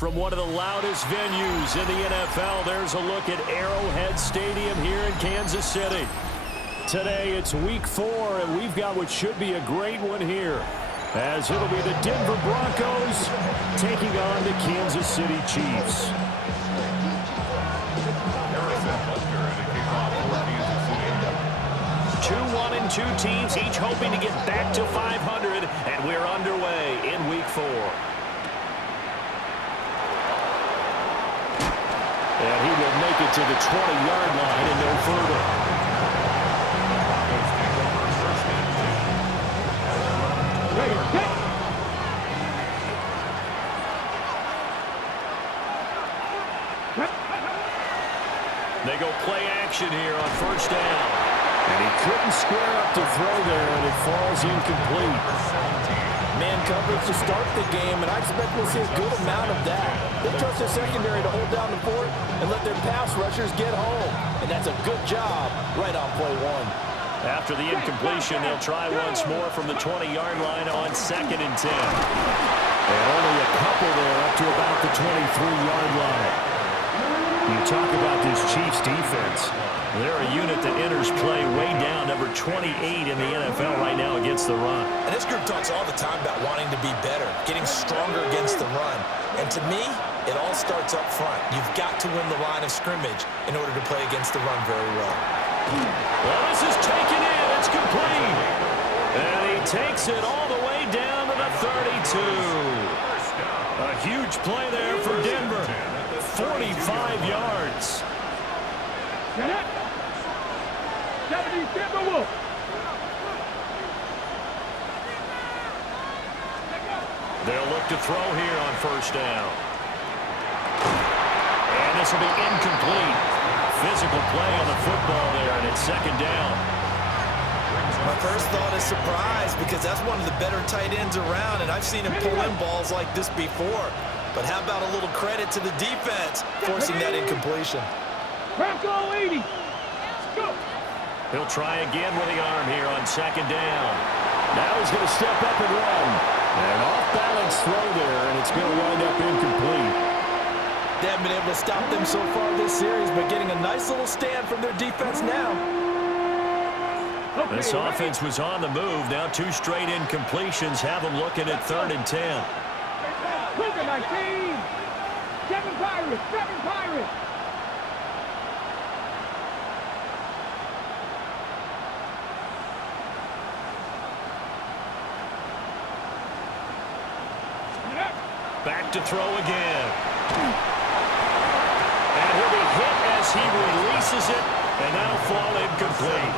From one of the loudest venues in the NFL, there's a look at Arrowhead Stadium here in Kansas City. Today, it's Week 4, and we've got what should be a great one here, as it'll be the Denver Broncos taking on the Kansas City Chiefs. Two 1-2 teams, each hoping to get back to 500, and we're underway in Week 4. And he will make it to the 20-yard line and no further. They go play action here on first down. And he couldn't square up to throw there, and it falls incomplete. Man coverage to start the game, and I expect we'll see a good amount of that. They trust their secondary to hold down the fort and let their pass rushers get home. And that's a good job right on play one. After the incompletion, they'll try once more from the 20-yard line on 2nd and 10. And only a couple there up to about the 23-yard line. You talk about this Chiefs defense. They're a unit that enters play way down, number 28 in the NFL right now against the run. And this group talks all the time about wanting to be better, getting stronger against the run. And to me, it all starts up front. You've got to win the line of scrimmage in order to play against the run very well. Well, this is taken in. It's complete. And he takes it all the way down to the 32. A huge play there for Denver. 45 yards. They'll look to throw here on first down. And this will be incomplete. Physical play on the football there, and it's 2nd down. My first thought is surprise, because that's one of the better tight ends around, and I've seen him pull in balls like this before. But how about a little credit to the defense forcing that incompletion? Bronco 80. Go. He'll try again with the arm here on 2nd down. Now he's going to step up and run. An off-balance throw there, and it's going to wind up incomplete. They haven't been able to stop them so far this series, but getting a nice little stand from their defense now. Okay, This offense was on the move. Now 2 straight incompletions have them looking at 3rd and 10. Cougar 19. 7 Pirates. 7 Pirates. Back to throw again. And he'll be hit as he releases it, and that'll fall incomplete.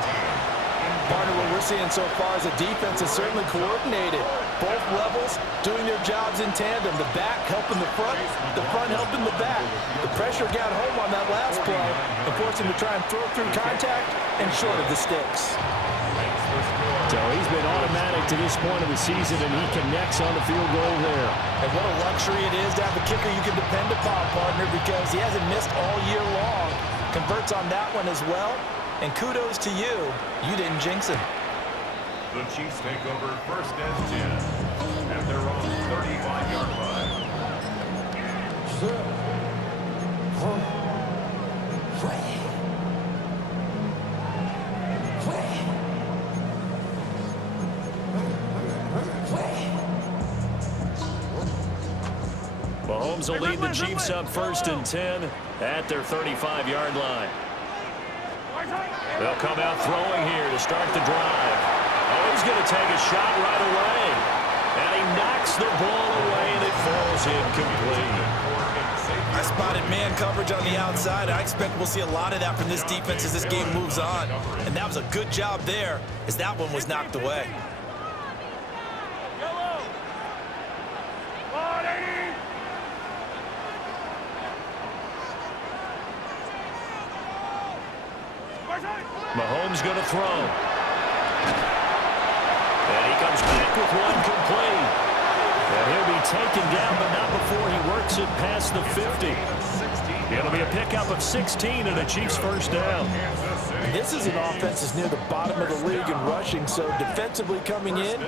Partner, what we're seeing so far is a defense is certainly coordinated. Both levels doing their jobs in tandem. The back helping the front helping the back. The pressure got home on that last play and forced him to try and throw through contact and short of the sticks. So he's been automatic to this point of the season, and he connects on the field goal there. And what a luxury it is to have a kicker you can depend upon, partner, because he hasn't missed all year long. Converts on that one as well. And kudos to you. You didn't jinx him. The Chiefs take over 1st and 10 at their own 35-yard line. Mahomes will lead the Chiefs up 1st and 10 at their 35-yard line. They'll come out throwing here to start the drive. Oh, he's going to take a shot right away. And he knocks the ball away, and it falls incomplete. I spotted man coverage on the outside. I expect we'll see a lot of that from this defense as this game moves on. And that was a good job there, as that one was knocked away. Mahomes going to throw. And he comes back with one complete. And he'll be taken down, but not before he works it past the 50. It'll be a pickup of 16 and a Chiefs first down. This is an offense that's near the bottom of the league in rushing, so defensively coming in,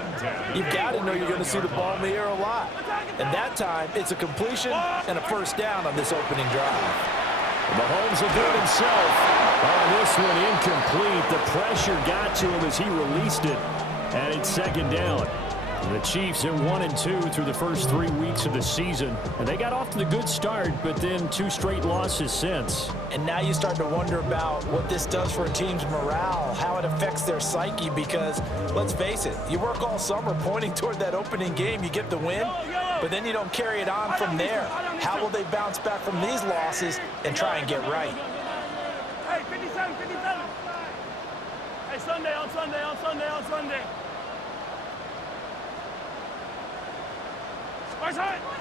you've got to know you're going to see the ball in the air a lot. And that time, it's a completion and a first down on this opening drive. Mahomes will do it himself. On this one, incomplete. The pressure got to him as he released it, and it's second down. The Chiefs are 1-2 through the first 3 weeks of the season, and they got off to the good start, but then 2 straight losses since. And now you start to wonder about what this does for a team's morale, how it affects their psyche, because let's face it, you work all summer pointing toward that opening game, you get the win, but then you don't carry it on from there. How will they bounce back from these losses and try and get right? Hey, 57, 57. Hey, Sunday, on Sunday, on Sunday, on Sunday.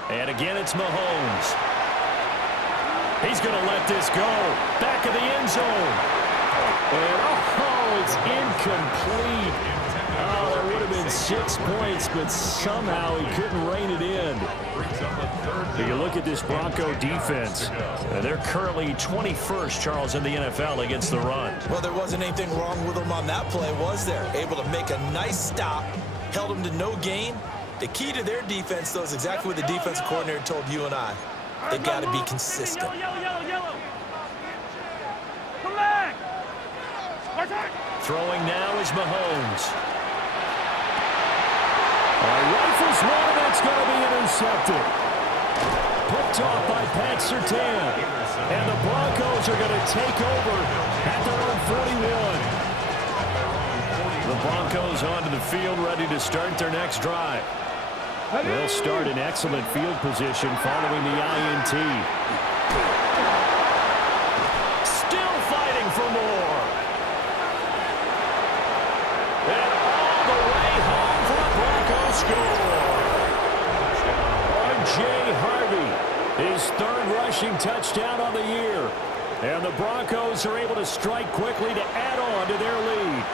And again, it's Mahomes. He's going to let this go. Back of the end zone. And, oh, it's incomplete. Oh, there would have been 6 points, but somehow he couldn't rein it in. If you look at this Bronco defense, they're currently 21st, Charles, in the NFL against the run. Well, there wasn't anything wrong with them on that play, was there? Able to make a nice stop, held them to no gain. The key to their defense, though, is exactly what the defensive coordinator told you and I. They've got to be consistent. Yellow. Come back. Throwing now is Mahomes. Rifles one, that's going to be intercepted. Picked off by Pat Surtain. And the Broncos are going to take over at their own 41. The Broncos onto the field, ready to start their next drive. They'll start in excellent field position following the INT. Still fighting for more. And all the way home for a Broncos score. R.J. Harvey, his 3rd rushing touchdown on the year. And the Broncos are able to strike quickly to add on to their lead.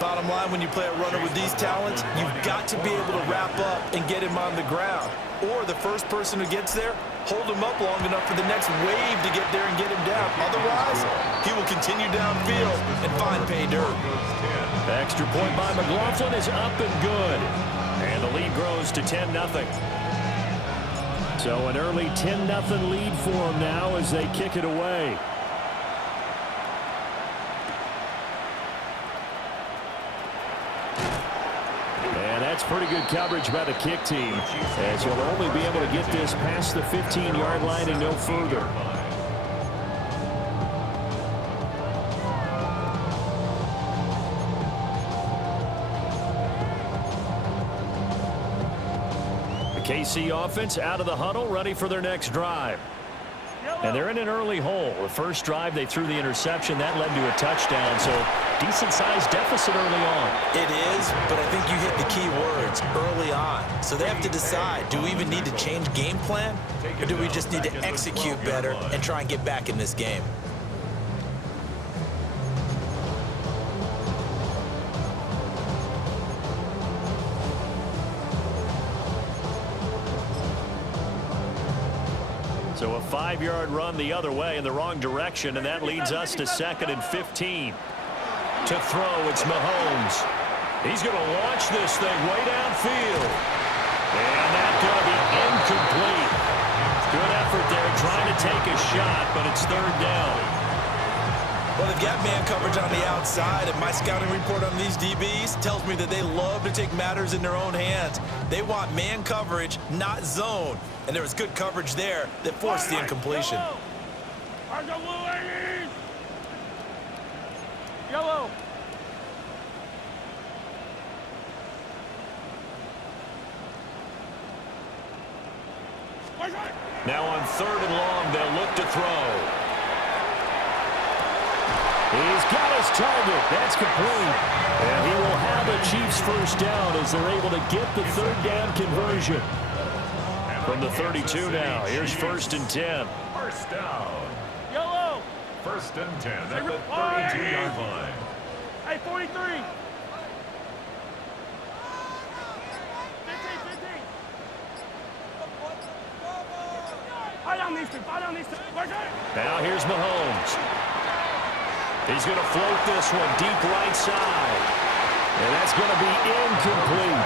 Bottom line, when you play a runner with these talents, you've got to be able to wrap up and get him on the ground. Or the first person who gets there, hold him up long enough for the next wave to get there and get him down. Otherwise, he will continue downfield and find pay dirt. The extra point by McLaughlin is up and good. And the lead grows to 10-0. So an early 10-0 lead for them now as they kick it away. That's pretty good coverage by the kick team, as he'll only be able to get this past the 15-yard line and no further. The KC offense out of the huddle, ready for their next drive. And they're in an early hole. The first drive, they threw the interception. That led to a touchdown, so decent-sized deficit early on. It is, but I think you hit the key words, early on. So they have to decide, do we even need to change game plan, or do we just need to execute better and try and get back in this game? So a 5-yard run the other way in the wrong direction, and that leads us to 2nd and 15. To throw, it's Mahomes. He's going to launch this thing way downfield. And that's going to be incomplete. Good effort there trying to take a shot, but it's 3rd down. Well, they've got man coverage on the outside, and my scouting report on these DBs tells me that they love to take matters in their own hands. They want man coverage, not zone. And there was good coverage there that forced the incompletion. Yellow. Now on 3rd and long, they'll look to throw. He's got his target. That's complete. And he will have a Chiefs first down as they're able to get the 3rd down conversion. From the 32 now, here's 1st and 10. First down. Yellow. 1st and 10 at the 32-yard line. Hey, 43. 15. down these two. Fire down these two. Work it. Now here's Mahomes. He's going to float this one deep right side. And that's going to be incomplete.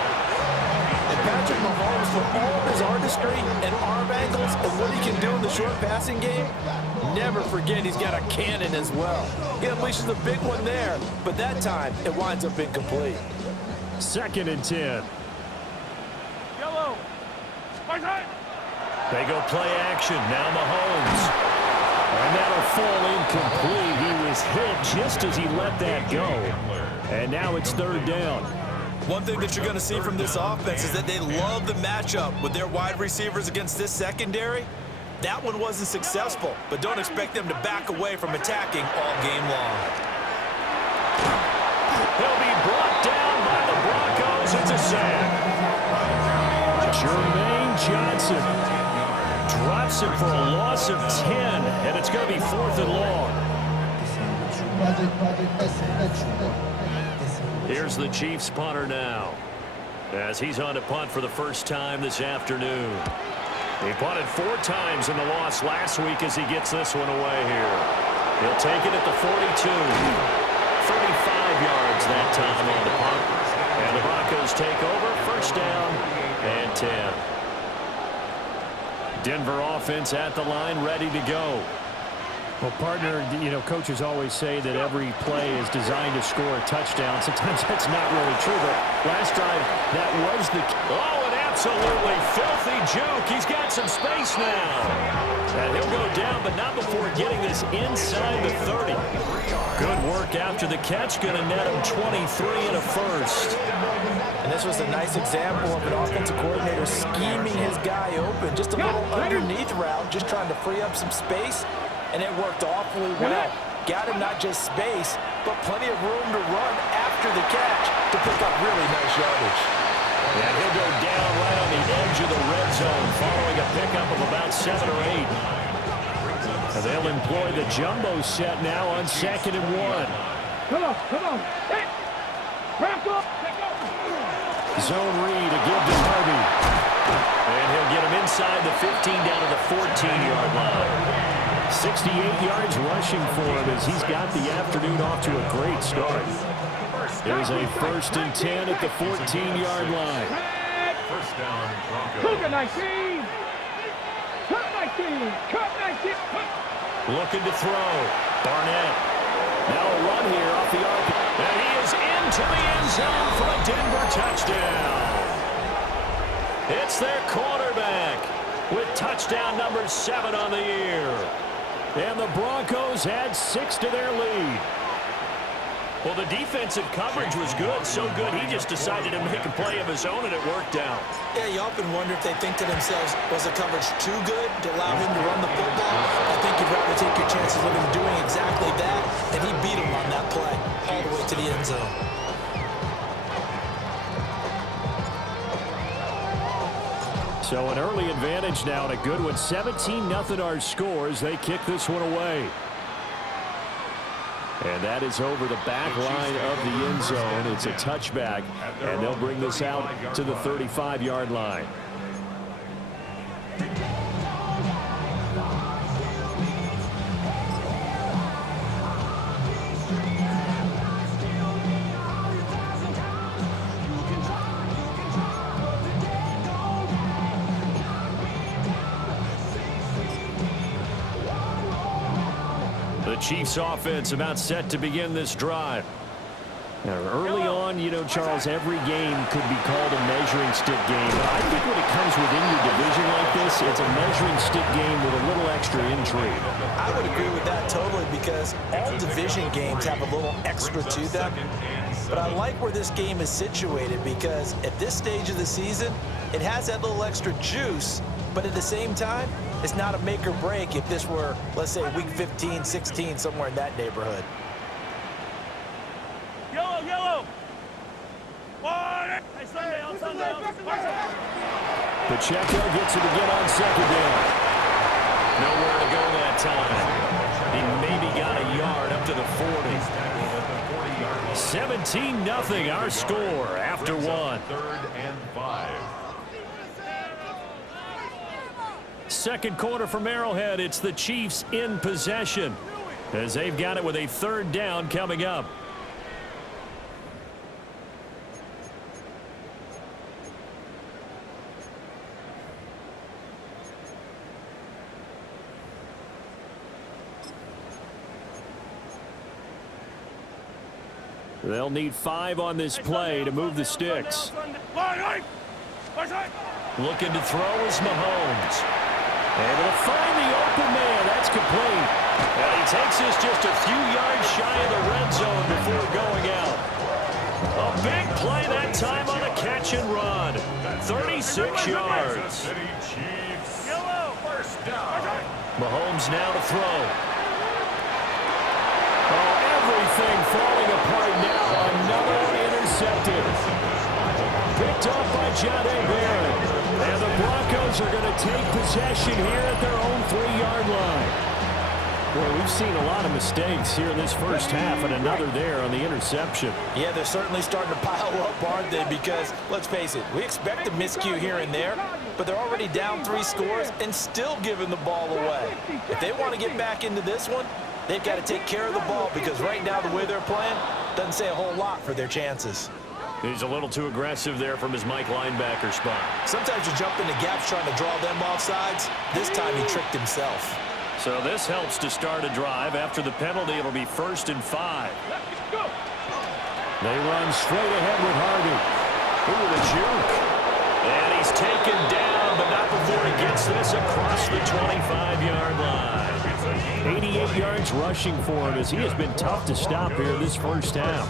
And Patrick Mahomes, for all of his artistry and arm angles and what he can do in the short passing game, never forget he's got a cannon as well. He unleashes a big one there, but that time it winds up incomplete. 2nd and 10. Yellow. Work it. They go play action. Now Mahomes. And that'll fall incomplete. He was hit just as he let that go. And now it's 3rd down. One thing that you're going to see from this offense is that they love the matchup with their wide receivers against this secondary. That one wasn't successful, but don't expect them to back away from attacking all game long. He'll be brought down by the Broncos. It's a sack. Jermaine Johnson drops him for a loss of 10, and it's going to be 4th and long. Here's the Chiefs punter now, as he's on to punt for the first time this afternoon. He punted 4 times in the loss last week as he gets this one away here. He'll take it at the 42. 35 yards that time on the punt. And the Broncos take over, 1st down and 10. Denver offense at the line, ready to go. Well, partner, you know, coaches always say that every play is designed to score a touchdown. Sometimes that's not really true, but last drive, that was the... Oh, an absolutely filthy juke. He's got some space now. And he'll go down, but not before getting this inside the 30. Good work after the catch. Going to net him 23 and a first. And this was a nice example of an offensive coordinator scheming his guy open. Just a little underneath route, just trying to free up some space. And it worked awfully well. Got him not just space, but plenty of room to run after the catch to pick up really nice yardage. And he'll go down right on the edge of the red zone following a pickup of about 7 or 8. And they'll employ the jumbo set now on 2nd and 1. Come on. Hey. Wrap up. Zone read to give to Harvey. And he'll get him inside the 15 down to the 14-yard line. 68 yards rushing for him as he's got the afternoon off to a great start. There's a 1st and 10 at the 14-yard line. 1st down, Broncos. Cut 19. Looking to throw. Barnett. Now a run here off the arc. And he is into the end zone for a Denver touchdown. It's their quarterback with touchdown number 7 on the year. And the Broncos add 6 to their lead. Well, the defensive coverage was good, so good he just decided to make a play of his own, and it worked out. Yeah, you often wonder if they think to themselves, was the coverage too good to allow him to run the football? I think you'd rather take your chances with him doing exactly that, and he beat him on that play all the way to the end zone. So an early advantage now, and a good one. 17-0 our scores. They kick this one away. And that is over the back line of the end zone. It's a touchback, and they'll bring this out to the 35-yard line. The Chiefs offense about set to begin this drive. Now, early on, you know, Charles, every game could be called a measuring stick game. But I think when it comes within your division like this, it's a measuring stick game with a little extra intrigue. I would agree with that totally, because all division games have a little extra to them. But I like where this game is situated, because at this stage of the season, it has that little extra juice, but at the same time, it's not a make or break if this were, let's say, week 15, 16, somewhere in that neighborhood. Yellow. Hey, Sunday, on Sunday. Pacheco gets it again on 2nd down. Nowhere to go that time. He maybe got a yard up to the 40. 17-0 our score after 1. 3rd and 5. Second quarter from Arrowhead. It's the Chiefs in possession as they've got it with a third down coming up. They'll need 5 on this play to move the sticks. Looking to throw is Mahomes. Able to find the open man. That's complete. And he takes this just a few yards shy of the red zone before going out. A big play that time on a catch and run. 36 yards. Mahomes now to throw. Oh, everything falling apart now. Another one intercepted. Picked off by John Barron. And the Broncos are going to take possession here at their own 3-yard line. Boy, we've seen a lot of mistakes here in this first half, and another there on the interception. Yeah, they're certainly starting to pile up, aren't they? Because, let's face it, we expect a miscue here and there, but they're already down 3 scores and still giving the ball away. If they want to get back into this one, they've got to take care of the ball, because right now the way they're playing doesn't say a whole lot for their chances. He's a little too aggressive there from his Mike linebacker spot. Sometimes you jump into gaps trying to draw them off sides. This time he tricked himself. So this helps to start a drive. After the penalty, it'll be 1st and 5. They run straight ahead with Hardy. Ooh, the juke. And he's taken down, but not before he gets this across the 25-yard line. 88 yards rushing for him as he has been tough to stop here this first half.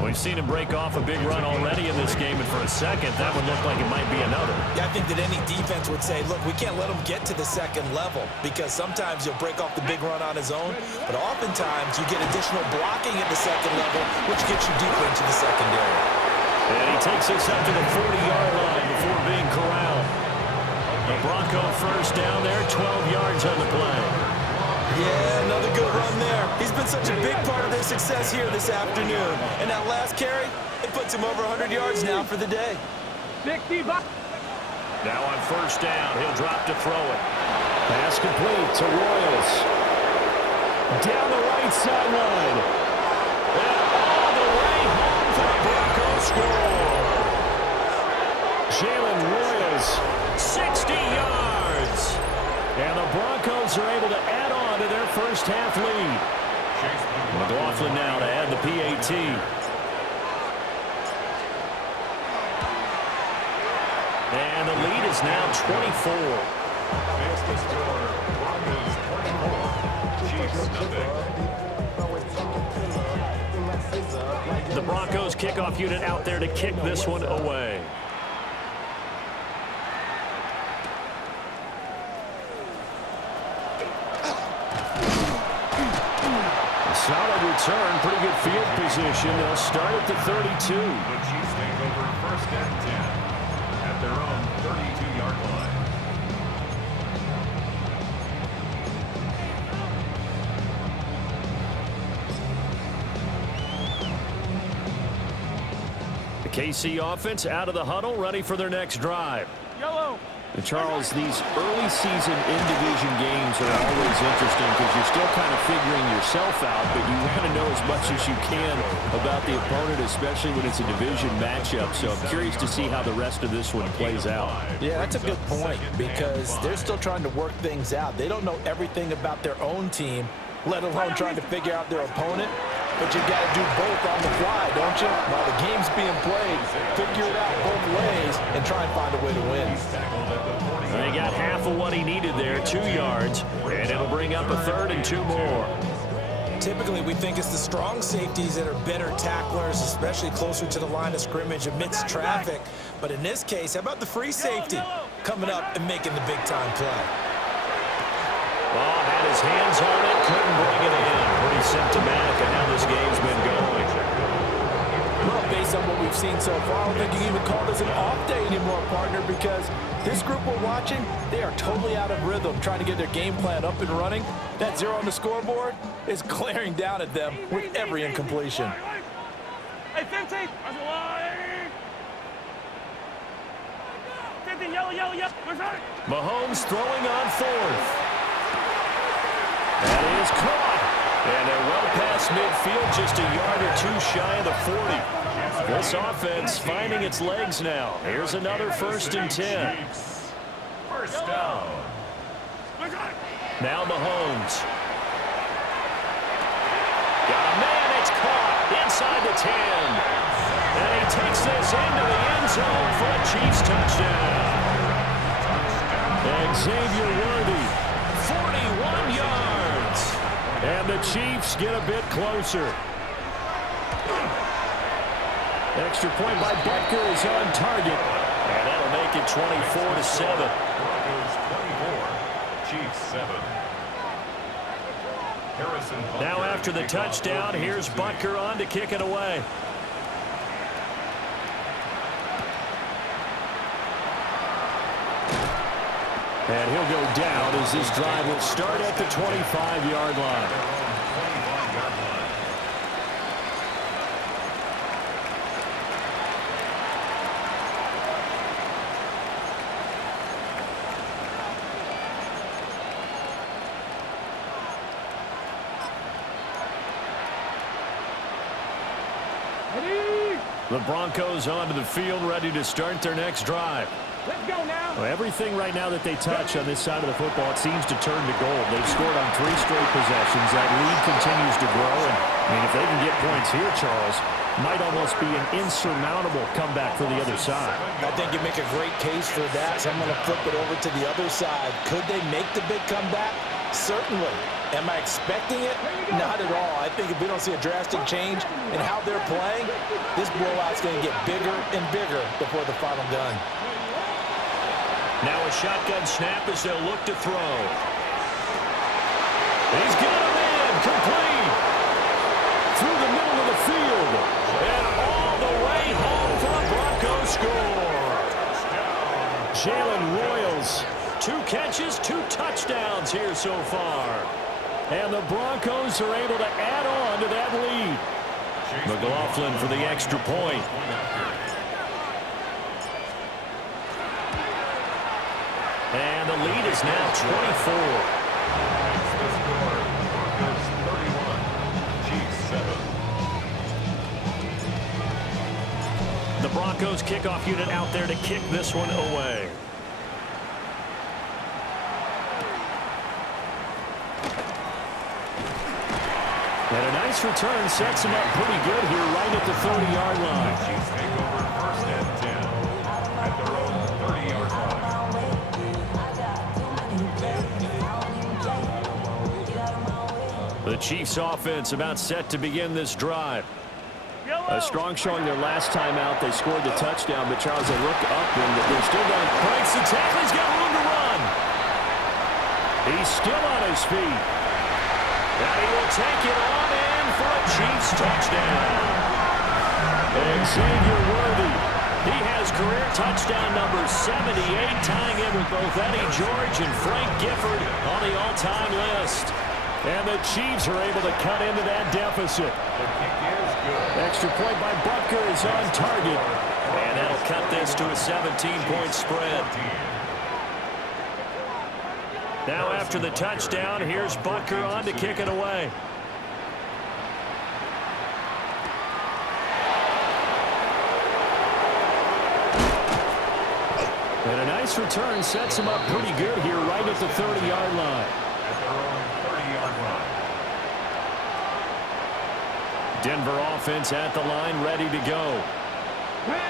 We've seen him break off a big run already in this game, and for a second, that would look like it might be another. Yeah, I think that any defense would say, look, we can't let him get to the second level, because sometimes he'll break off the big run on his own, but oftentimes you get additional blocking at the second level, which gets you deeper into the secondary. And he takes us up to the 40-yard line before being corralled. The Bronco first down there, 12 yards on the play. Yeah, another good run there. He's been such a big part of their success here this afternoon. And that last carry, it puts him over 100 yards now for the day. Now on first down, he'll drop to throw it. Pass complete to Royals. Down the right sideline. And all the way home for the Broncos score. Jalen Royals. 60 yards. And the Broncos are able to add on to their first half lead. McLaughlin now to add the PAT. And the lead is now 24. The Broncos kickoff unit out there to kick this one away. Solid return, pretty good field position. They'll start at the 32. The Chiefs take over 1st and 10 at their own 32-yard line. The KC offense out of the huddle, ready for their next drive. Yellow. And Charles, these early season in-division games are always interesting because you're still kind of figuring yourself out, but you want to know as much as you can about the opponent, especially when it's a division matchup. So I'm curious to see how the rest of this one plays out. Yeah, that's a good point, because they're still trying to work things out. They don't know everything about their own team, let alone trying to figure out their opponent. But you got to do both on the fly, don't you? While the game's being played, figure it out both ways and try and find a way to win. They got half of what he needed there, 2 yards, and it'll bring up a 3rd and 2 more. Typically, we think it's the strong safeties that are better tacklers, especially closer to the line of scrimmage amidst traffic. But in this case, how about the free safety coming up and making the big-time play? Oh, had his hands on it, couldn't bring it in. Pretty symptomatic of how this game's been going. Well, based on what we've seen so far, I don't think you can even call this an off day anymore, partner, because this group we're watching, they are totally out of rhythm, trying to get their game plan up and running. That 0 on the scoreboard is glaring down at them with every incompletion. Hey, 15. 15. 15, yellow, yellow, yellow. We're sorry. Mahomes throwing on fourth. That is caught. And they're well past midfield, just a yard or two shy of the 40. This offense finding its legs now. Here's another 1st and 10. First down. Now Mahomes. Got a man, it's caught inside the 10. And he takes this into the end zone for a Chiefs touchdown. Xavier Worthy, 41 yards. And the Chiefs get a bit closer. Extra point by Butker is on target. And that'll make it 24-7. Broncos 24, Chiefs 7. Now after the touchdown, here's Butker on to kick it away. And he'll go down as this drive will start at the 25-yard line. The Broncos onto the field, ready to start their next drive. Let's go now. Well, everything right now that they touch on this side of the football, it seems to turn to gold. They've scored on 3 straight possessions. That lead continues to grow. And, I mean, if they can get points here, Charles, might almost be an insurmountable comeback for the other side. I think you make a great case for that, so I'm going to flip it over to the other side. Could they make the big comeback? Certainly. Am I expecting it? Not at all. I think if we don't see a drastic change in how they're playing, this blowout's going to get bigger and bigger before the final gun. Now a shotgun snap as they'll look to throw. He's got him in, complete. Through the middle of the field. And all the way home for a Broncos score. Jalen Royals, 2 catches, 2 touchdowns here so far. And the Broncos are able to add on to that lead. McLaughlin for the extra point. And the lead is now 24. The score, Broncos 31, Chiefs 7. The Broncos kickoff unit out there to kick this one away. And a nice return sets him up pretty good here right at the 30-yard line. Chiefs take over 1st and 10 at their own 30-yard line. The Chiefs offense about set to begin this drive. A strong showing their last time out. They scored the touchdown, but Charles, they look up and they're still going to breaks the tackle. He's got room to run. He's still on his feet. And he will take it on in for a Chiefs touchdown. Xavier Worthy. He has career touchdown number 78, tying in with both Eddie George and Frank Gifford on the all-time list. And the Chiefs are able to cut into that deficit. The kick is good. Extra point by Butker is on target. And that'll cut this to a 17-point spread. Now after the touchdown, here's Butker on to kick it away. And a nice return sets him up pretty good here right at the 30-yard line. At their own 30-yard line. Denver offense at the line, ready to go.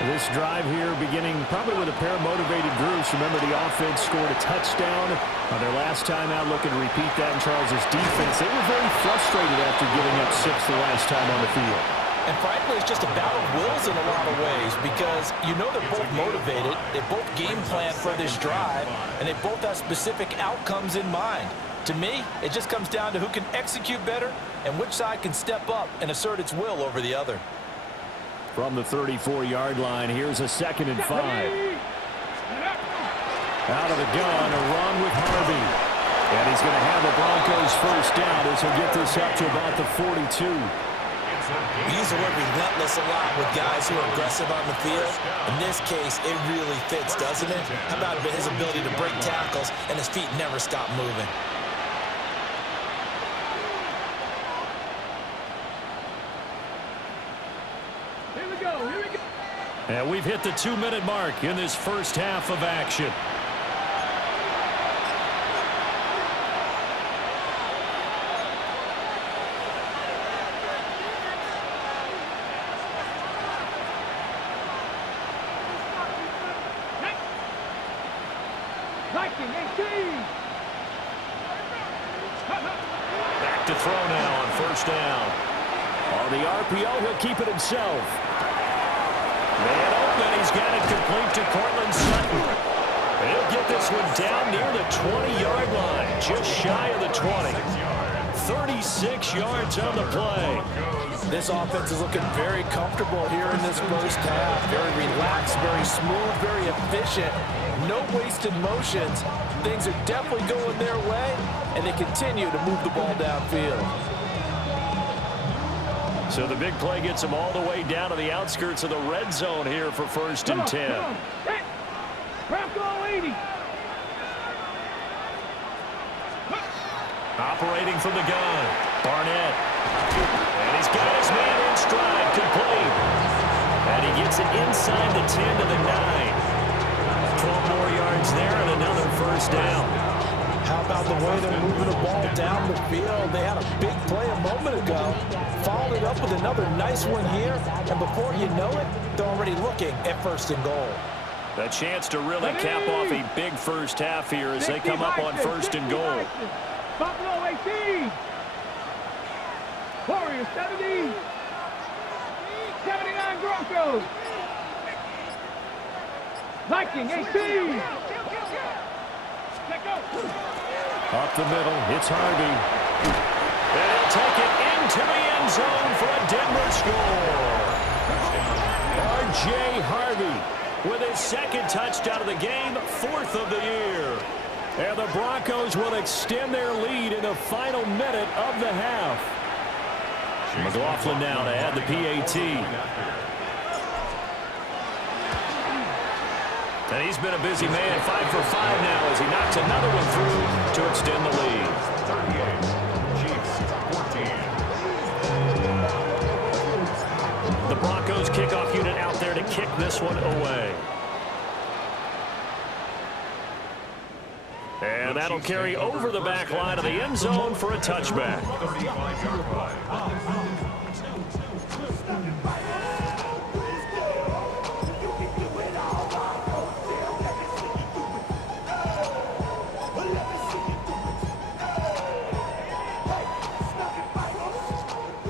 This drive here beginning probably with a pair of motivated groups. Remember, the offense scored a touchdown on their last time out. Looking to repeat that in Charles's defense. They were very frustrated after giving up 6 the last time on the field. And frankly, it's just a battle of wills in a lot of ways because you know they're both motivated, they both game plan for this drive, and they both have specific outcomes in mind. To me, it just comes down to who can execute better and which side can step up and assert its will over the other. From the 34-yard line, here's a 2nd and 5. Out of the gun, a run with Harvey. And he's going to have the Broncos first down as he'll get this up to about the 42. We use the word relentless a lot with guys who are aggressive on the field. In this case, it really fits, doesn't it? How about his ability to break tackles and his feet never stop moving? Here we go, here we go. And we've hit the 2-minute mark in this first half of action. Back to throw now on first down. On the RPO, he'll keep it himself. Man open, he's got it complete to Cortland Sutton. He'll get this one down near the 20-yard line, just shy of the 20. 36 yards on the play. This offense is looking very comfortable here in this first half. Very relaxed, very smooth, very efficient. No wasted motions. Things are definitely going their way, and they continue to move the ball downfield. So the big play gets them all the way down to the outskirts of the red zone here for first and 10. Bronco 80. Operating from the gun, Barnett. And he's got his man in stride, complete. And he gets it inside the 10 to the 9. 12 more yards there and another first down. How about the way they're moving the ball down the field? They had a big play a moment ago. Followed it up with another nice one here. And before you know it, they're already looking at first and goal. A chance to really cap off a big first half here as they come up on first and goal. Buffalo 18. Warriors 70. 79 Broncos. Viking 18. Up the middle, it's Harvey. And he'll take it into the end zone for a Denver score. R.J. Harvey with his second touchdown of the game, 4th of the year. And the Broncos will extend their lead in the final minute of the half. McLaughlin now to add the PAT. And he's been a busy man, 5 for 5 now as he knocks another one through to extend the lead. 38, Chiefs 14. The Broncos kickoff unit out there to kick this one away. And that'll carry over the back line of the end zone for a touchback.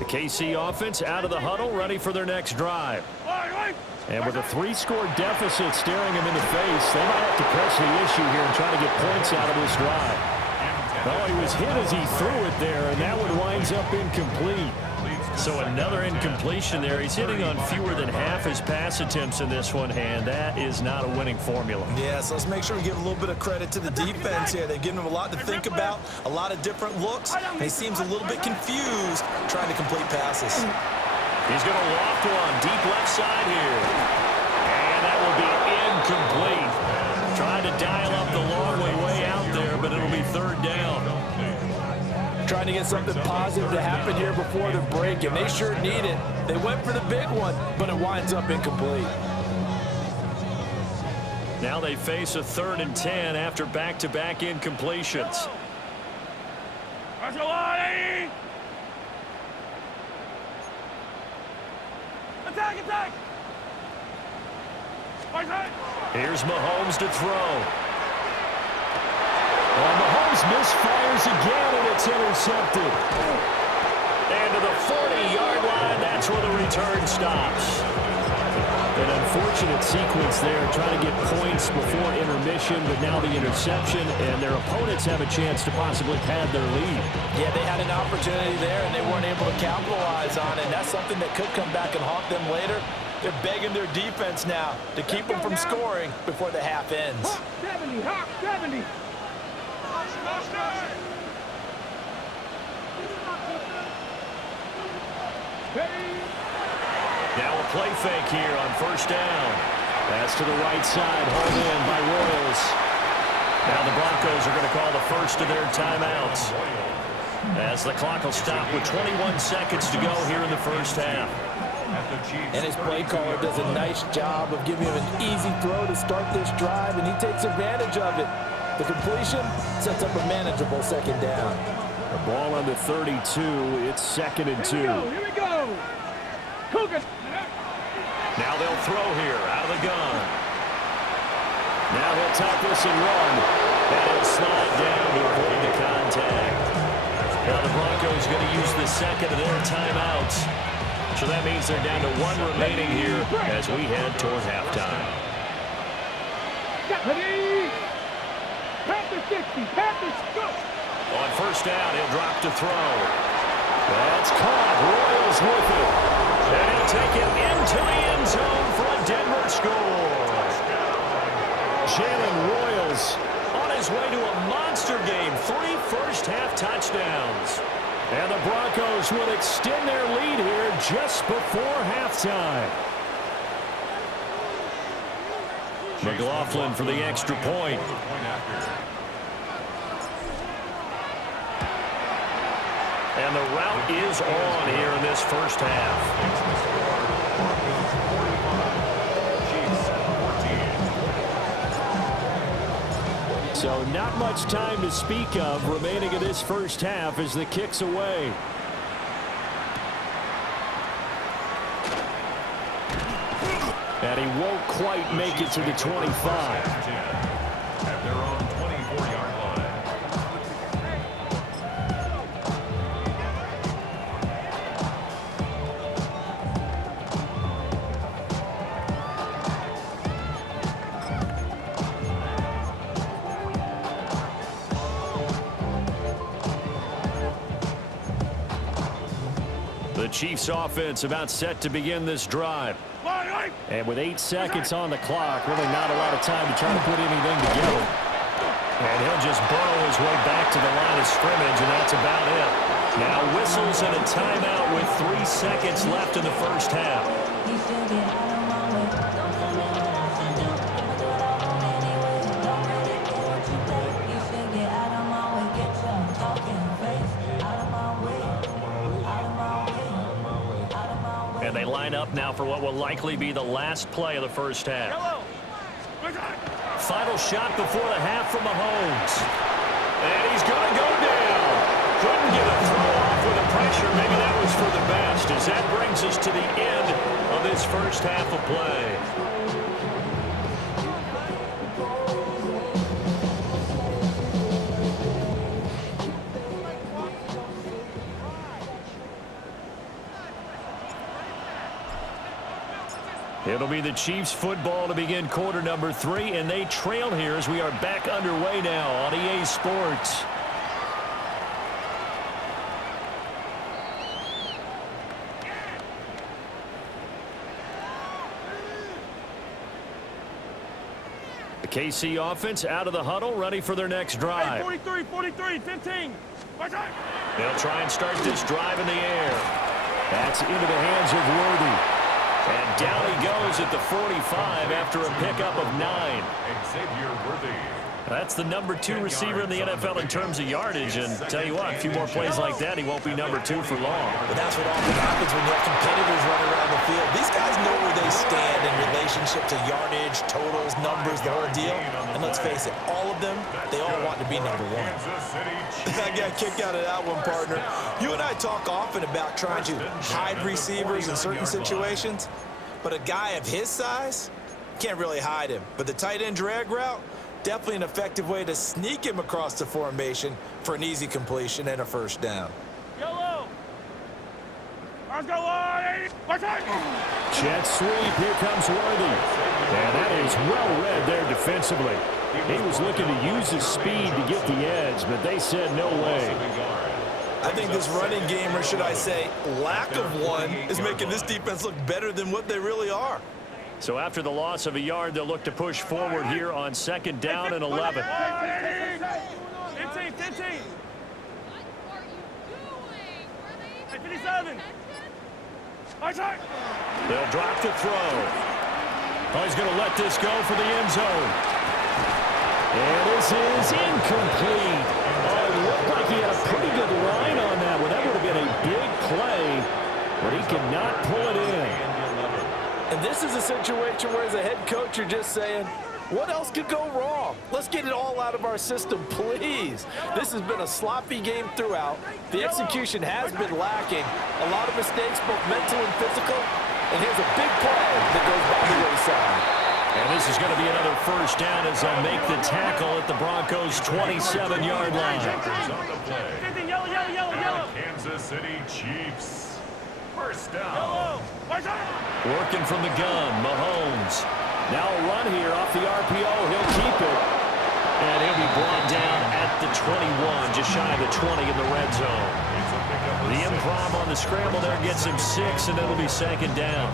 KC offense out of the huddle, ready for their next drive. And with a 3-score deficit staring them in the face, they might have to press the issue here and try to get points out of this drive. Oh, he was hit as he threw it there, and that one winds up incomplete. So another incompletion there. He's hitting on fewer than half his pass attempts in this one, and that is not a winning formula. Yeah, so let's make sure we give a little bit of credit to the defense here. They've given him a lot to think about, a lot of different looks, and he seems a little bit confused trying to complete passes. He's going to loft one deep left side here. And that will be incomplete. Trying to dial up the long way out there, but it'll be third down. Trying to get something positive to happen here before the break, and they sure need it. They went for the big one, but it winds up incomplete. Now they face a 3rd and 10 after back-to-back incompletions. Attack! Here's Mahomes to throw. Well, Mahomes misfires again, and it's intercepted. And to the 40-yard line, that's where the return stops. An unfortunate sequence there, trying to get points before intermission, but now the interception, and their opponents have a chance to possibly pad their lead. Yeah, they had an opportunity there, and they weren't able to capitalize on it. And that's something that could come back and haunt them later. They're begging their defense now to keep them from scoring before the half ends. Hawk 70, Hawk 70. Now a play fake here on first down. Pass to the right side, hauled in by Royals. Now the Broncos are going to call the first of their timeouts, as the clock will stop with 21 seconds to go here in the first half. And his play caller does a nice job of giving him an easy throw to start this drive, and he takes advantage of it. The completion sets up a manageable second down. The ball on the 32. It's 2nd and 2. Here we go. Cougar. Now they'll throw here out of the gun. Now he'll tuck this and run. And he'll slide down to avoid the contact. Now the Broncos going to use the second of their timeouts. So that means they're down to 1 remaining here as we head toward halftime. Panthers 60. Panthers go. On first down, he'll drop to throw. That's caught. Royals with it. And he'll take it into the end zone for a Denver score. Jalen Royals on his way to a monster game. 3 first-half touchdowns. And the Broncos will extend their lead here just before halftime. McLaughlin for the extra point. And the route is on here in this first half. So not much time to speak of remaining in this first half as the kick's away. And he won't quite make it to the 25. At their own 24-yard line. The Chiefs offense about set to begin this drive. And with 8 seconds on the clock, really not a lot of time to try to put anything together. And he'll just burrow his way back to the line of scrimmage, and that's about it. Now whistles and a timeout with 3 seconds left in the first half. And they line up now for what will likely be the last play of the first half. Final shot before the half from Mahomes. And he's going to go down. Couldn't get a throw off with the pressure. Maybe that was for the best, as that brings us to the end of this first half of play. It'll be the Chiefs football to begin quarter number 3, and they trail here as we are back underway now on EA Sports. The KC offense out of the huddle, ready for their next drive. 43, 43, 15. They'll try and start this drive in the air. That's into the hands of Worthy. And down he goes at the 45 after a pickup of 9. Xavier Worthy. That's the number 2 receiver in the NFL in terms of yardage. And tell you what, a few more plays like that, he won't be number 2 for long. But that's what often happens when you have competitors running around the field. These guys know where they stand in relationship to yardage, totals, numbers, the whole deal. And let's face it, all of them, they all want to be number 1. I got kicked out of that one, partner. You and I talk often about trying to hide receivers in certain situations. But a guy of his size, can't really hide him. But the tight end drag route, definitely an effective way to sneak him across the formation for an easy completion and a first down. Yellow. Let's go, Worthy. Jet sweep. Here comes Worthy. And that is well read there defensively. He was looking to use his speed to get the edge, but they said no way. I think this running game, or should I say lack of one, is making this defense look better than what they really are. So after the loss of a yard, they'll look to push forward here on 2nd down and 11. 15, 15. Hey, 57. They'll drop the throw. Oh, he's going to let this go for the end zone. And this is incomplete. Oh, it looked like he had a pretty good line on that one. That would have been a big play, but he could not pull it in. And this is a situation where as a head coach, you're just saying, what else could go wrong? Let's get it all out of our system, please. This has been a sloppy game throughout. The execution has been lacking. A lot of mistakes, both mental and physical. And here's a big play that goes by the wayside. And this is going to be another first down as they'll make the tackle at the Broncos' 27-yard line. Kansas City Chiefs. First down. Working from the gun, Mahomes. Now a run here off the RPO. He'll keep it. And he'll be brought down at the 21, just shy of the 20 in the red zone. The improv on the scramble there gets him 6, and it'll be second down.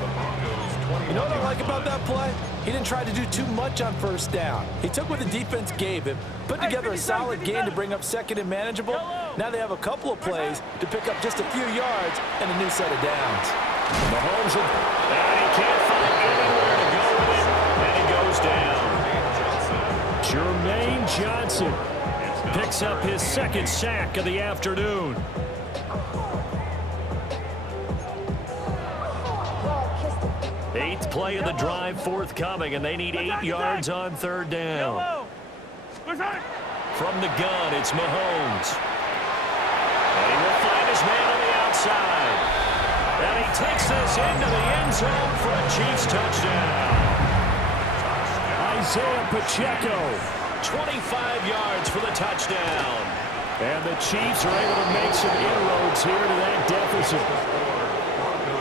You know what I like about that play? He didn't try to do too much on first down. He took what the defense gave him, put together a solid game to bring up second and manageable. Now they have a couple of plays to pick up just a few yards and a new set of downs. Mahomes, and he can't find anywhere to go with it, and he goes down. Jermaine Johnson picks up his second sack of the afternoon. Eighth play of the drive forthcoming, and they need 8 yards on third down. From the gun, it's Mahomes. And he will find his man on the outside. And he takes this into the end zone for a Chiefs touchdown. Isaiah Pacheco, 25 yards for the touchdown. And the Chiefs are able to make some inroads here to that deficit.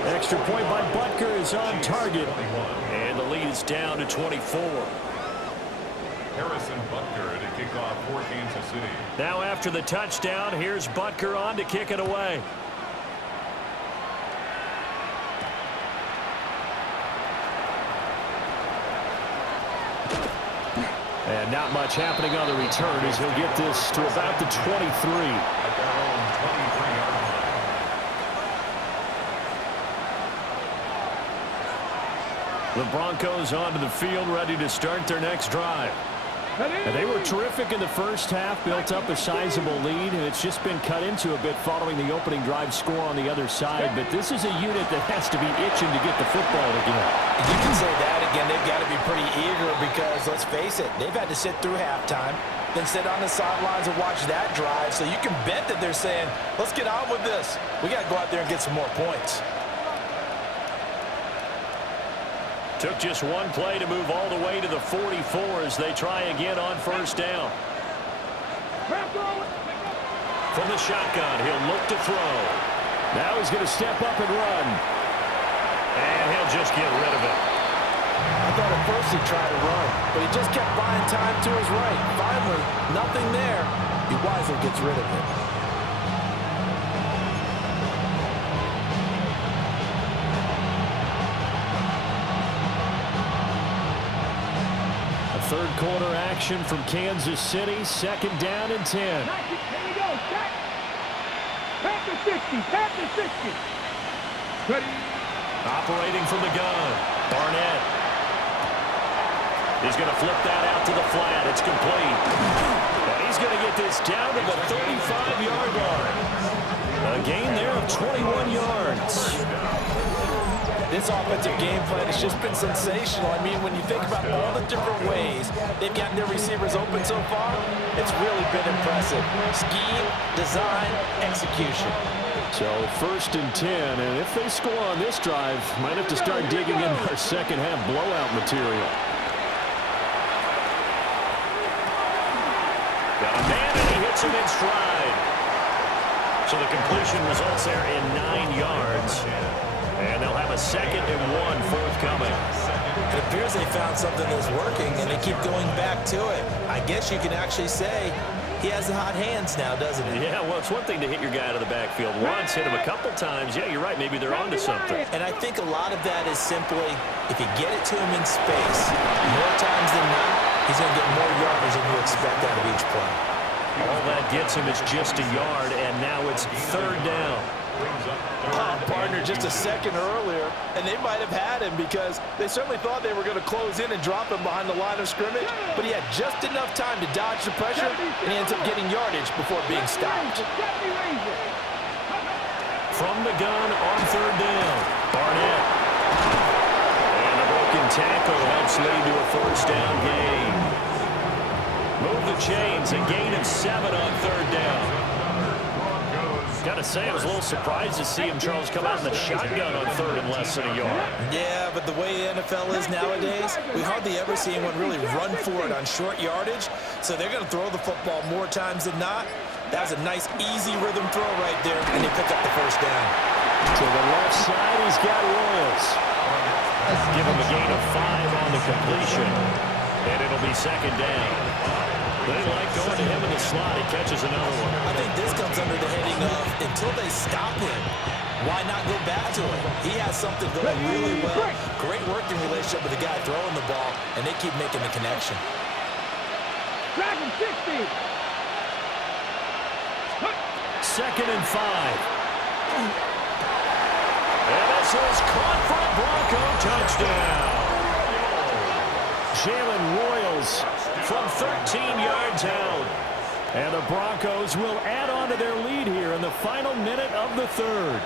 Extra point by Butker is on target. And the lead is down to 24. Harrison Butker to kick off for Kansas City. Now after the touchdown, here's Butker on to kick it away. And not much happening on the return as he'll get this to about the 23. At their own 23-yard line. The Broncos onto the field, ready to start their next drive. And they were terrific in the first half, built up a sizable lead, and it's just been cut into a bit following the opening drive score on the other side. But this is a unit that has to be itching to get the football again. You can say that again. They've got to be pretty eager because, let's face it, they've had to sit through halftime, then sit on the sidelines and watch that drive. So you can bet that they're saying, let's get on with this. We got to go out there and get some more points. Took just one play to move all the way to the 44 as they try again on first down. From the shotgun, he'll look to throw. Now he's going to step up and run. And he'll just get rid of it. I thought at first he'd try to run, but he just kept buying time to his right. Finally, nothing there. He wisely gets rid of it. Third quarter action from Kansas City. Second down and 10. Here we go. Check. Pass the 60. Pass the 60. Ready. Operating from the gun. Barnett. He's going to flip that out to the flat. It's complete. And he's going to get this down to the 35-yard line. A gain there of 21 yards. This offensive game plan has just been sensational. I mean, when you think about all the different ways they've gotten their receivers open so far, it's really been impressive. Scheme, design, execution. So first and 10, and if they score on this drive, might have to start digging in our second half blowout material. Got a man, and he hits him in stride. So the completion results there in 9 yards. And they'll have a second and 1 forthcoming. It appears they found something that's working, and they keep going back to it. I guess you can actually say he has the hot hands now, doesn't he? Yeah, well, it's one thing to hit your guy out of the backfield once, hit him a couple times. Yeah, you're right. Maybe they're onto something. And I think a lot of that is simply, if you get it to him in space, more times than not, he's going to get more yardage than you expect out of each play. All that gets him is just a yard, and now it's third down. Partner just a second earlier, and they might have had him because they certainly thought they were going to close in and drop him behind the line of scrimmage, but he had just enough time to dodge the pressure, and he ends up getting yardage before being stopped. From the gun on third down, Barnett. And a broken tackle helps lead to a first down gain. Move the chains, a gain of 7 on third down. Got to say, I was a little surprised to see him, Charles, come out in the shotgun on third and less than a yard. Yeah, but the way the NFL is nowadays, we hardly ever see anyone really run for it on short yardage, so they're going to throw the football more times than not. That was a nice, easy rhythm throw right there, and they pick up the first down. To the left side, he's got Royals. Give him a gain of 5 on the completion, and it'll be second down. They like going to him in the slot. He catches another one. I think this comes under the heading of until they stop him, why not go back to him? He has something going really well. Great working relationship with the guy throwing the ball, and they keep making the connection. Dragon 60. Second and 5. And this is caught for a Bronco touchdown. Jalen Royals from 13 yards out. And the Broncos will add on to their lead here in the final minute of the third.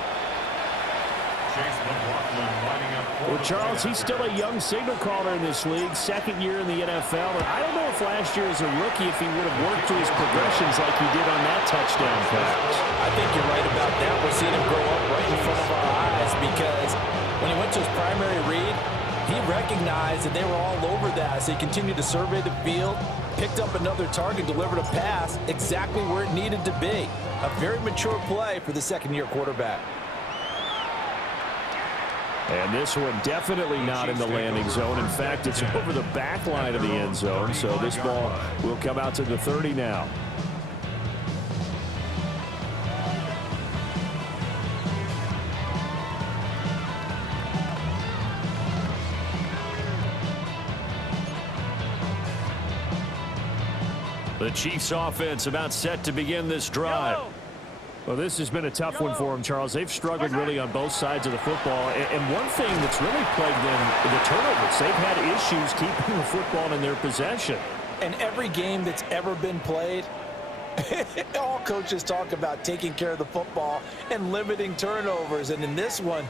Well, Charles, he's still a young signal caller in this league, second year in the NFL. And I don't know if last year as a rookie if he would have worked through his progressions like he did on that touchdown pass. I think you're right about that. We're seeing him grow up right in front of our eyes because when he went to his primary read, he recognized that they were all over that, so he continued to survey the field, picked up another target, delivered a pass exactly where it needed to be. A very mature play for the second-year quarterback. And this one definitely not in the landing zone. In fact, it's over the back line of the end zone, so this ball will come out to the 30 now. The Chiefs offense about set to begin this drive. Well, this has been a tough one for them, Charles. They've struggled really on both sides of the football. And one thing that's really plagued them, the turnovers. They've had issues keeping the football in their possession. And every game that's ever been played, all coaches talk about taking care of the football and limiting turnovers. And in this one,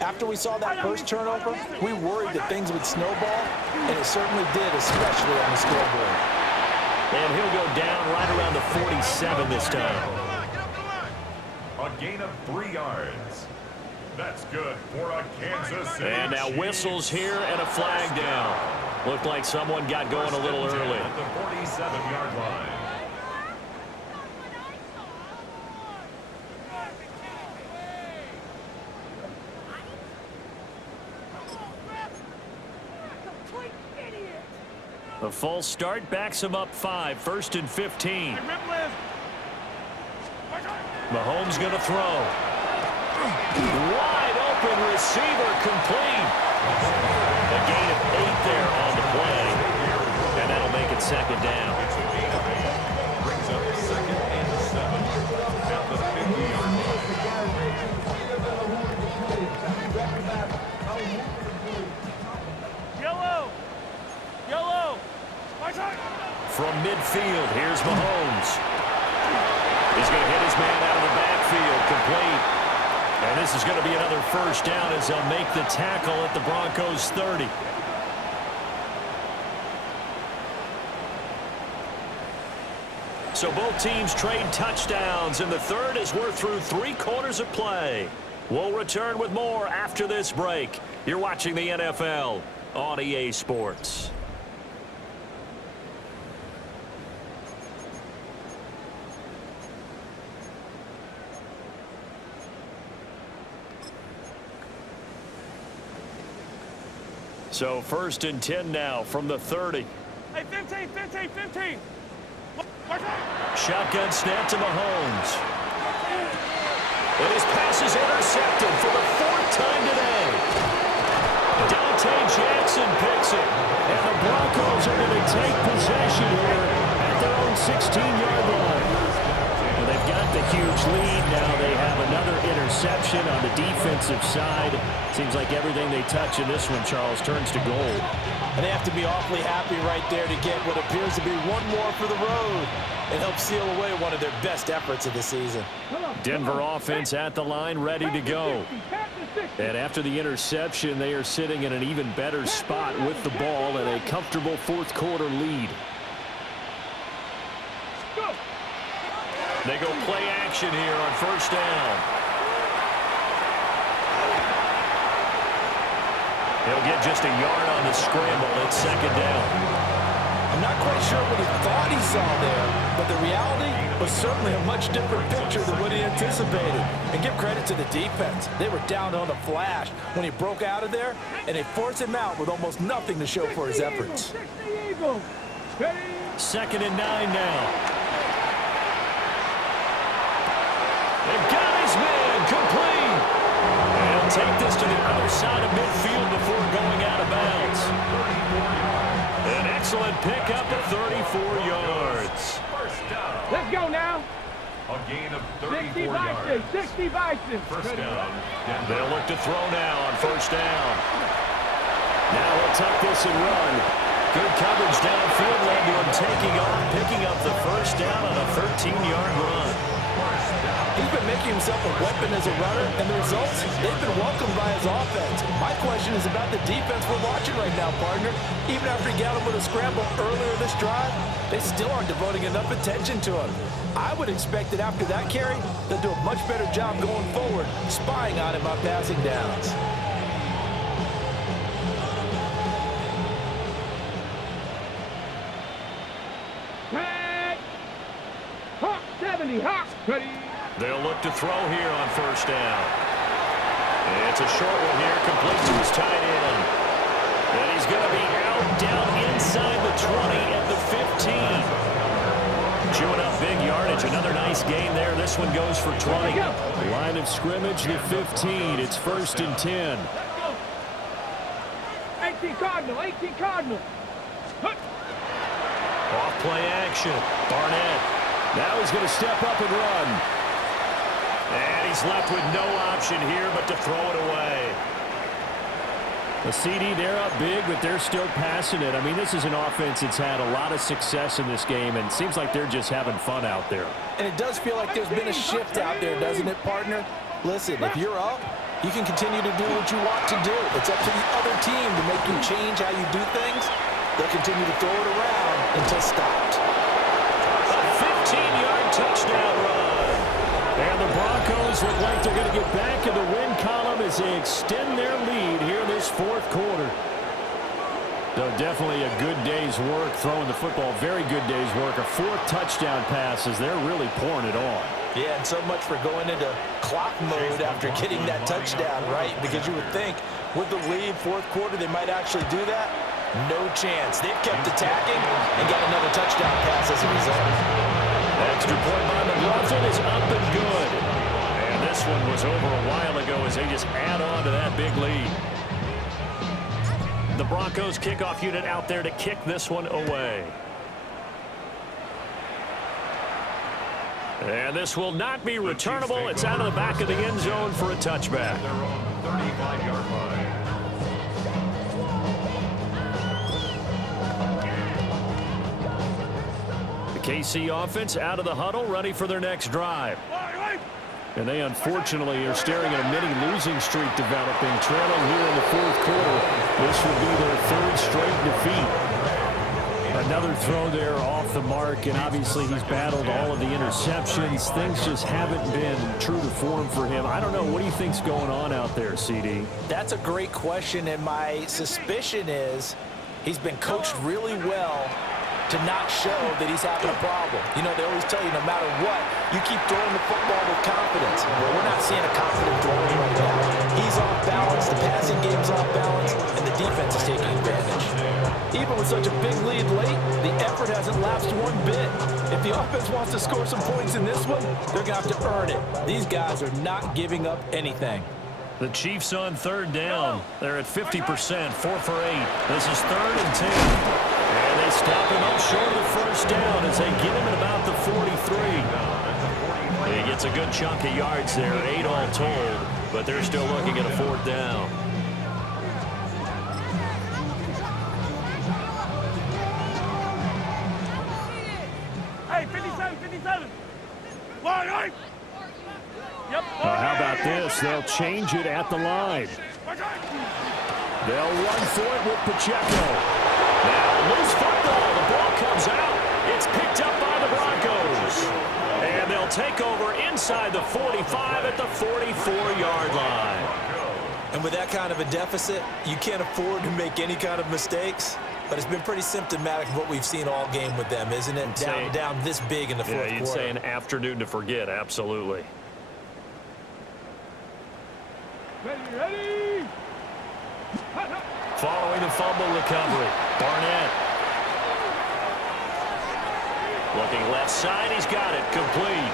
after we saw that first turnover, we worried that things would snowball, and it certainly did, especially on the scoreboard. And he'll go down right around the 47 this time. A gain of 3 yards. That's good for a Kansas City. And now whistles here and a flag down. Looked like someone got going a little early. At the 47-yard line. The false start backs him up 5, first and 15. Mahomes going to throw. Wide open receiver complete. A gain of 8 there on the play. And that'll make it second down. Brings up second and 7 at the 50-yard line. Yellow. Yellow. From midfield, here's Mahomes. He's going to hit his man out of the backfield, complete. And this is going to be another first down as they'll make the tackle at the Broncos' 30. So both teams trade touchdowns in the third as we're through 3 quarters of play. We'll return with more after this break. You're watching the NFL on EA Sports. So first and 10 now from the 30. Hey, 15, 15, 15. Shotgun snap to Mahomes. And his pass is intercepted for the 4th time today. Dante Jackson picks it. And the Broncos are going to take possession here at their own 16-yard line. And they've got the huge lead. Now they have another interception on the defensive side. Seems like everything they touch in this one, Charles, turns to gold. And they have to be awfully happy right there to get what appears to be one more for the road and help seal away one of their best efforts of the season. Denver offense at the line, ready to go. And after the interception, they are sitting in an even better spot with the ball and a comfortable fourth quarter lead. They go play action here on first down. He'll get just a yard on the scramble. It's second down. I'm not quite sure what he thought he saw there, but the reality was certainly a much different picture than what he anticipated. And give credit to the defense. They were down on a flash when he broke out of there, and they forced him out with almost nothing to show for his efforts. Second and 9 now. They've got his man complete. They'll take this to the other side of midfield before going out of bounds. An excellent pickup of 34 yards. Let's go now. A gain of 34 60 yards. 60 Vikings. First down. They'll look to throw now on first down. Now he'll tuck this and run. Good coverage downfield led to him taking off, picking up the first down on a 13-yard run. He's been making himself a weapon as a runner, and the results, they've been welcomed by his offense. My question is about the defense we're watching right now, partner. Even after he got him with a scramble earlier this drive, they still aren't devoting enough attention to him. I would expect that after that carry, they'll do a much better job going forward, spying on him on passing downs. Hawk 70, Hawk. Ready. They'll look to throw here on first down. It's a short one here, complete to his tight end. And he's going to be out down inside the 20 at the 15. Chewing up big yardage. Another nice gain there. This one goes for 20. Line of scrimmage, the 15. It's first and 10. 18 Cardinal, 18 Cardinal. Off play action. Barnett. Now he's going to step up and run. And he's left with no option here but to throw it away. The CD, they're up big, but they're still passing it. I mean, this is an offense that's had a lot of success in this game, and it seems like they're just having fun out there. And it does feel like there's been a shift out there, doesn't it, partner? Listen, if you're up, you can continue to do what you want to do. It's up to the other team to make you change how you do things. They'll continue to throw it around until stopped. A 15-yard touchdown run. And the Broncos look like they're going to get back in the win column as they extend their lead here this fourth quarter. So definitely a good day's work throwing the football. Very good day's work. A fourth touchdown pass as they're really pouring it on. Yeah, and so much for going into clock mode after getting that touchdown, right? Because you would think with the lead, fourth quarter, they might actually do that. No chance. They've kept attacking and got another touchdown pass as a result. Extra point by McLaughlin is up and good. And this one was over a while ago as they just add on to that big lead. The Broncos kickoff unit out there to kick this one away. And this will not be returnable. It's out of the back of the end zone for a touchback. They're on the 35-yard line. KC offense out of the huddle, ready for their next drive. And they unfortunately are staring at a mini losing streak developing, trailing here in the fourth quarter. This would be their third straight defeat. Another throw there off the mark, and obviously he's battled all of the interceptions. Things just haven't been true to form for him. I don't know. What do you think's going on out there, CD? That's a great question, and my suspicion is he's been coached really well to not show that he's having a problem. You know, they always tell you no matter what, you keep throwing the football with confidence. Well, we're not seeing a confident thrower right now. He's off balance, the passing game's off balance, and the defense is taking advantage. Even with such a big lead late, the effort hasn't lapsed one bit. If the offense wants to score some points in this one, they're going to have to earn it. These guys are not giving up anything. The Chiefs on third down. They're at 50%, 4 for 8. This is 3rd and 10. And they stop him up short of the first down as they get him at about the 43. He gets a good chunk of yards there, 8 all told, but they're still looking at a 4th down. Hey, 57, 57. Line, right. Yep. How about this? They'll change it at the line. They'll run for it with Pacheco. Now, loose football. The ball comes out. It's picked up by the Broncos. And they'll take over inside the 45 at the 44-yard line. And with that kind of a deficit, you can't afford to make any kind of mistakes. But it's been pretty symptomatic of what we've seen all game with them, isn't it? Down this big in the fourth quarter. You'd say an afternoon to forget, absolutely. Ready. Following the fumble recovery, Barnett. Looking left side, he's got it, complete.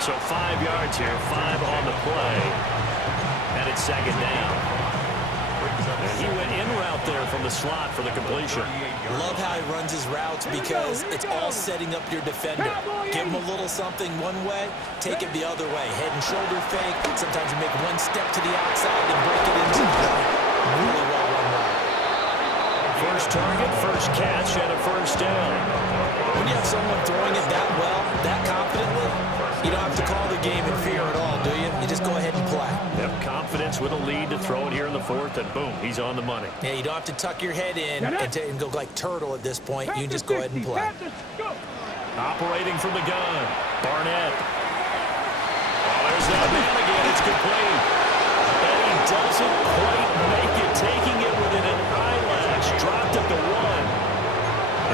So 5 yards here, 5 on the play. And it's 2nd down. And he went in route there from the slot for the completion. Love how he runs his routes because it's all setting up your defender. Give him a little something one way, take it the other way. Head and shoulder fake. Sometimes you make one step to the outside and break it into the really well run route. First target, first catch, and a 1st down. When you have someone throwing it that well, that confidently, you don't have to call the game in fear at all, do you? You just go ahead and play. Yep, confidence with a lead to throw it here in the 4th, and boom, he's on the money. Yeah, you don't have to tuck your head in and go like turtle at this point. You can just go ahead and play. Operating from the gun, Barnett. Oh, there's that man again. It's complete. And he doesn't quite make it, taking it within an eyelash. Dropped at the 1.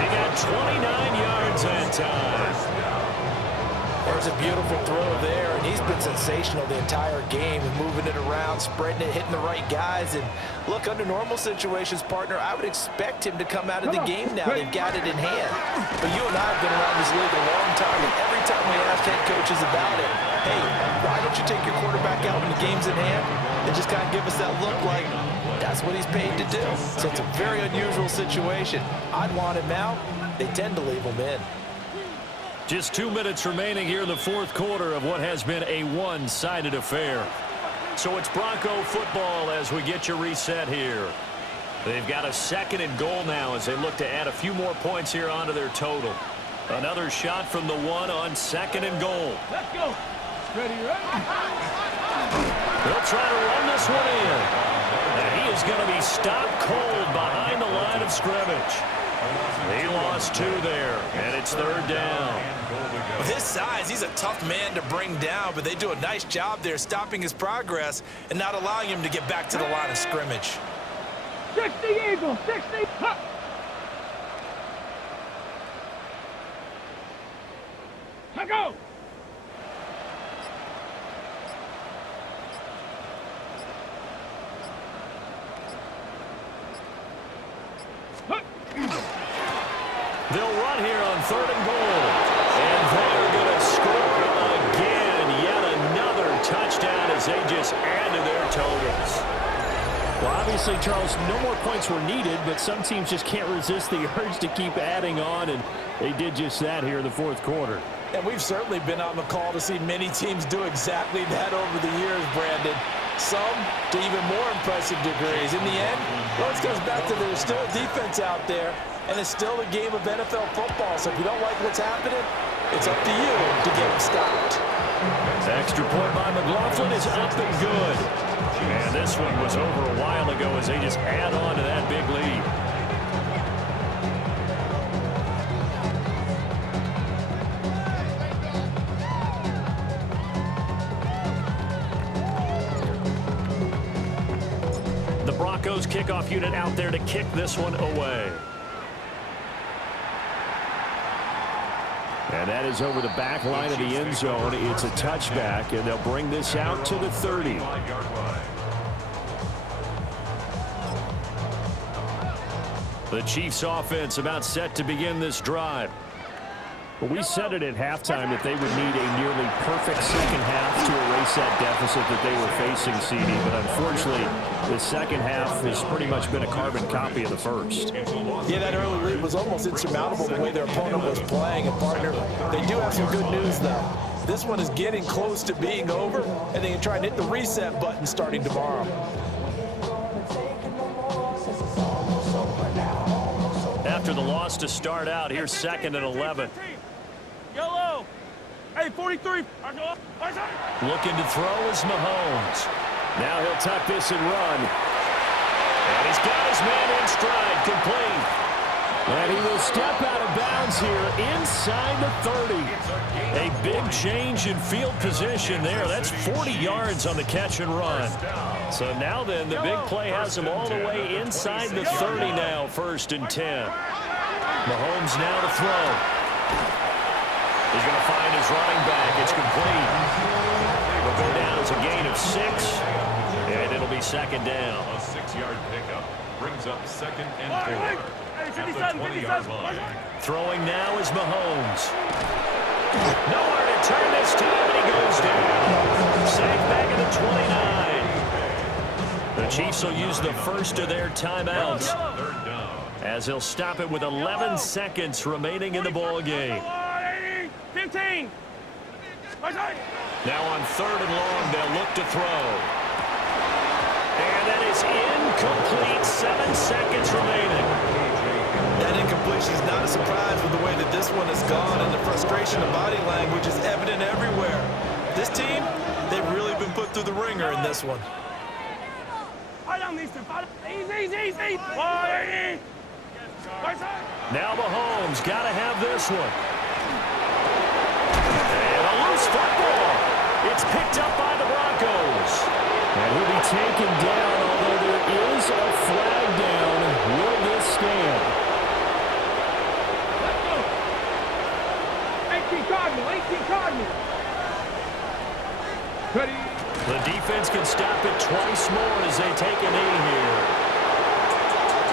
They got 29 yards that time. There's a beautiful throw there, and he's been sensational the entire game, moving it around, spreading it, hitting the right guys. And look, under normal situations, partner, I would expect him to come out of the game now. They've got it in hand. But you and I have been around this league a long time, and every time we ask head coaches about it, hey, why don't you take your quarterback out when the game's in hand? They just kind of give us that look like that's what he's paid to do. So it's a very unusual situation. I'd want him out. They tend to leave him in. Just 2 minutes remaining here in the 4th quarter of what has been a one-sided affair. So it's Bronco football as we get you reset here. They've got a 2nd and goal now as they look to add a few more points here onto their total. Another shot from the 1 on 2nd and goal. Let's go. Ready. They'll try to run this one in. And he is going to be stopped cold behind the line of scrimmage. He lost 2 there, and it's 3rd down. With his size, he's a tough man to bring down, but they do a nice job there stopping his progress and not allowing him to get back to the line of scrimmage. 60 Eagles, 60. Ha. Now go. They'll run here on 3rd and goal. And they're going to score again. Yet another touchdown as they just add to their totals. Well, obviously, Charles, no more points were needed, but some teams just can't resist the urge to keep adding on, and they did just that here in the 4th quarter. And we've certainly been on the call to see many teams do exactly that over the years, Brandon. Some to even more impressive degrees. In the end, well, it goes back to there's still a defense out there, and it's still a game of NFL football. So if you don't like what's happening, it's up to you to get them stopped. Extra point by McLaughlin is up and good. And this one was over a while ago as they just add on to that big lead. The Broncos kickoff unit out there to kick this one away. And that is over the back line of the end zone. It's a touchback, and they'll bring this out to the 30. The Chiefs offense about set to begin this drive. Well, we said it at halftime that they would need a nearly perfect second half to erase that deficit that they were facing, CD. But unfortunately, the second half has pretty much been a carbon copy of the first. Yeah, that early lead was almost insurmountable the way their opponent was playing. And, partner, they do have some good news, though. This one is getting close to being over, and they can try and hit the reset button starting tomorrow. After the loss to start out, here's 2nd and 11. Yellow. Hey, 43. Looking to throw is Mahomes. Now he'll tuck this and run. And he's got his man in stride, complete. And he will step out of bounds here inside the 30. A big change in field position there. That's 40 yards on the catch and run. So now then, the big play has him all the way inside the 30 now, 1st and 10. Mahomes now to throw. He's going to find his running back. It's complete. It'll go down as a gain of 6, and it'll be 2nd down. A 6-yard pickup brings up 2nd and 4. At the 20-yard line. Throwing now is Mahomes. Nowhere to turn this time, and he goes down. Safe back at the 29. The Chiefs will use the first of their timeouts, 3rd down. as he'll stop it with 11 seconds remaining in the ball game. 15. Now on 3rd and long, they'll look to throw. And that is incomplete. 7 seconds remaining. That incompletion is not a surprise with the way that this one has gone, and the frustration of body language is evident everywhere. This team, they've really been put through the ringer in this one. Easy. Now Mahomes got to have this one. And a loose football. It's picked up by the Broncos. And he'll be taken down, although there is a flag down. Will this stand? 18 Cardinal. Ready. The defense can stop it twice more as they take a knee here.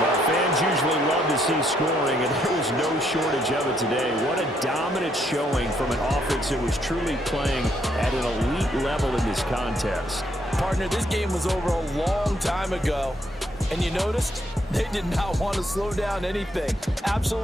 Well, fans usually love to see scoring, and there was no shortage of it today. What a dominant showing from an offense that was truly playing at an elite level in this contest. Partner, this game was over a long time ago, and you noticed they did not want to slow down anything. Absolutely.